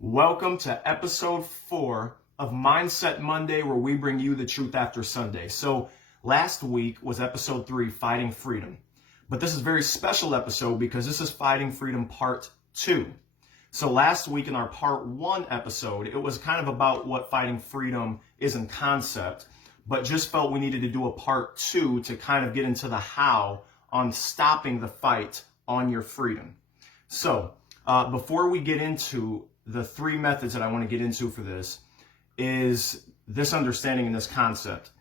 Welcome to episode 4 of Mindset Monday, where we bring you the truth after Sunday. So last week was episode 3, Fighting Freedom. But this is a very special episode because this is Fighting Freedom Part 2. So last week in our Part 1 episode, it was kind of about what fighting freedom is in concept, but just felt we needed to do a Part 2 to kind of get into the how on stopping the fight on your freedom. So before we get into the 3 methods that I want to get into for this, is this understanding and this concept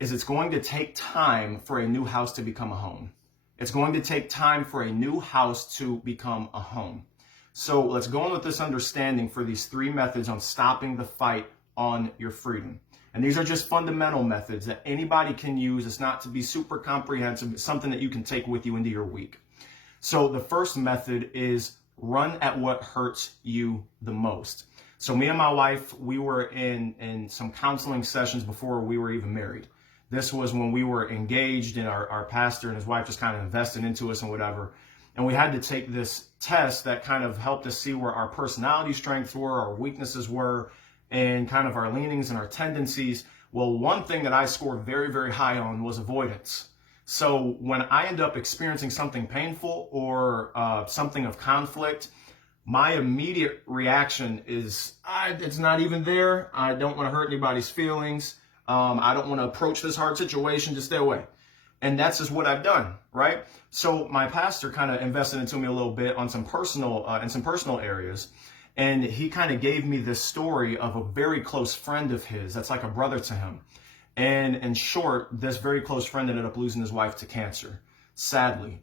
is it's going to take time for a new house to become a home. It's going to take time for a new house to become a home. So let's go on with this understanding for these 3 methods on stopping the fight on your freedom. And these are just fundamental methods that anybody can use. It's not to be super comprehensive. It's something that you can take with you into your week. So the first method is run at what hurts you the most. So me and my wife, we were in some counseling sessions before we were even married. This was when we were engaged, and our pastor and his wife just kind of invested into us and whatever. And we had to take this test that kind of helped us see where our personality strengths were, our weaknesses were, and kind of our leanings and our tendencies. Well, one thing that I scored very, very high on was avoidance. So when I end up experiencing something painful or something of conflict, my immediate reaction is, it's not even there. I don't want to hurt anybody's feelings. I don't want to approach this hard situation. Just stay away. And that's just what I've done, right? So my pastor kind of invested into me a little bit on some personal areas. And he kind of gave me this story of a very close friend of his that's like a brother to him. And in short, this very close friend ended up losing his wife to cancer, sadly.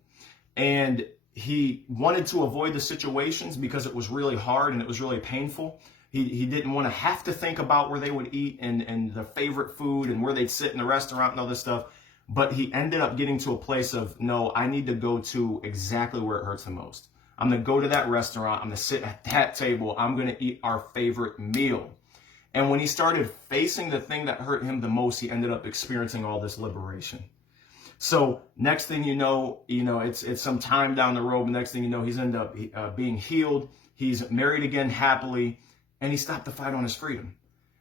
And he wanted to avoid the situations because it was really hard and it was really painful. He didn't want to have to think about where they would eat and the favorite food and where they'd sit in the restaurant and all this stuff. But he ended up getting to a place of, no, I need to go to exactly where it hurts the most. I'm going to go to that restaurant. I'm going to sit at that table. I'm going to eat our favorite meal. And when he started facing the thing that hurt him the most, he ended up experiencing all this liberation. So next thing you know, it's some time down the road. Next thing you know, he's ended up being healed. He's married again happily, and he stopped the fight on his freedom.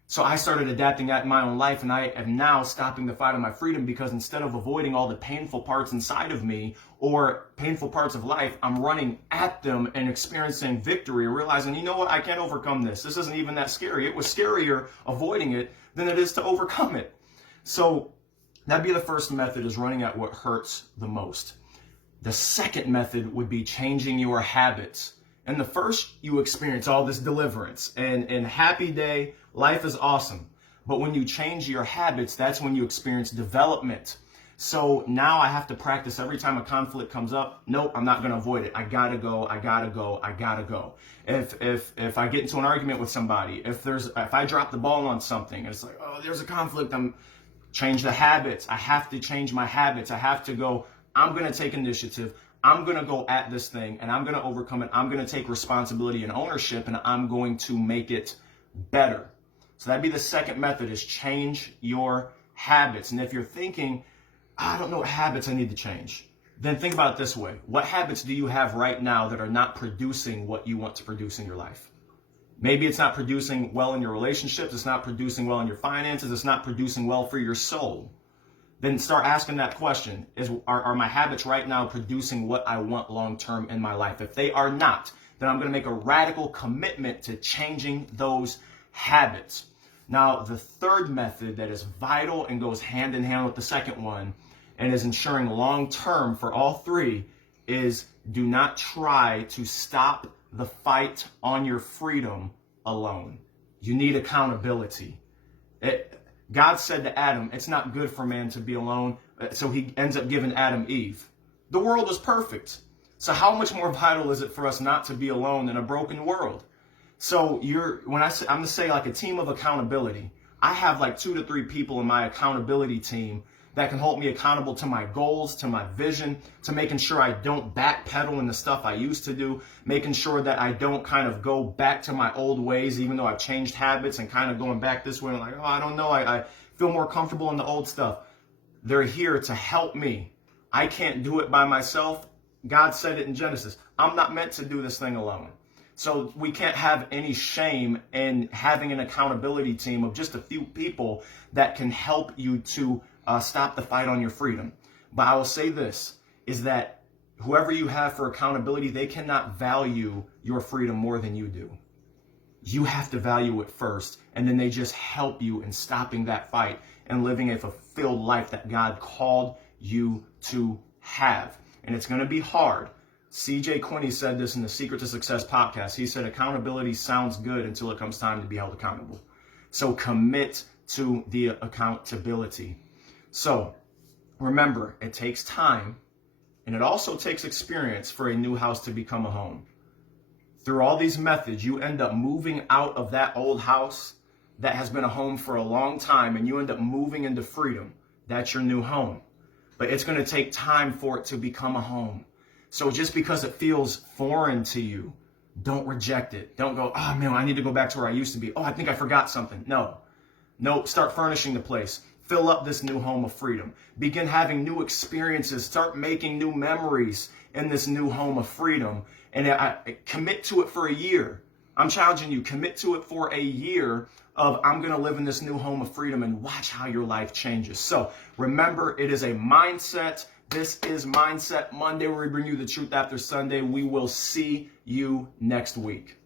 So I started adapting that in my own life, and I am now stopping the fight on my freedom because instead of avoiding all the painful parts inside of me or painful parts of life, I'm running at them and experiencing victory and realizing, you know what, I can't overcome this. This isn't even that scary. It was scarier avoiding it than it is to overcome it. So that'd be the first method, is running at what hurts the most. The second method would be changing your habits. And the first, you experience all this deliverance and happy day, life is awesome. But when you change your habits, that's when you experience development. So now I have to practice every time a conflict comes up. Nope, I'm not going to avoid it. I gotta go. If I get into an argument with somebody, if I drop the ball on something, and it's like, oh, there's a conflict, change the habits. I have to change my habits. I have to go, I'm going to take initiative. I'm going to go at this thing and I'm going to overcome it. I'm going to take responsibility and ownership, and I'm going to make it better. So that'd be the second method, is change your habits. And if you're thinking, I don't know what habits I need to change, then think about it this way. What habits do you have right now that are not producing what you want to produce in your life? Maybe it's not producing well in your relationships. It's not producing well in your finances. It's not producing well for your soul. Then start asking that question. Are my habits right now producing what I want long-term in my life? If they are not, then I'm going to make a radical commitment to changing those habits. Now, the third method that is vital and goes hand in hand with the second one and is ensuring long-term for all 3 is do not try to stop the fight on your freedom alone. You need accountability. God said to Adam, it's not good for man to be alone. So he ends up giving Adam Eve. The world is perfect. So how much more vital is it for us not to be alone in a broken world? So I'm going to say like a team of accountability. I have like 2 to 3 people in my accountability team that can hold me accountable to my goals, to my vision, to making sure I don't backpedal in the stuff I used to do, making sure that I don't kind of go back to my old ways, even though I've changed habits and kind of going back this way and like, oh, I don't know, I feel more comfortable in the old stuff. They're here to help me. I can't do it by myself. God said it in Genesis. I'm not meant to do this thing alone. So we can't have any shame in having an accountability team of just a few people that can help you to stop the fight on your freedom. But I will say this, is that whoever you have for accountability, they cannot value your freedom more than you do. You have to value it first, and then they just help you in stopping that fight and living a fulfilled life that God called you to have. And it's going to be hard. CJ Quinney said this in the Secret to Success podcast. He said, accountability sounds good until it comes time to be held accountable. So commit to the accountability. So remember, it takes time, and it also takes experience for a new house to become a home. Through all these methods, you end up moving out of that old house that has been a home for a long time, and you end up moving into freedom. That's your new home. But it's going to take time for it to become a home. So just because it feels foreign to you, don't reject it. Don't go, oh man, I need to go back to where I used to be. Oh, I think I forgot something. No, start furnishing the place. Fill up this new home of freedom. Begin having new experiences. Start making new memories in this new home of freedom. And commit to it for a year. I'm challenging you, commit to it for a year of I'm going to live in this new home of freedom and watch how your life changes. So remember, it is a mindset. This is Mindset Monday, where we bring you the truth after Sunday. We will see you next week.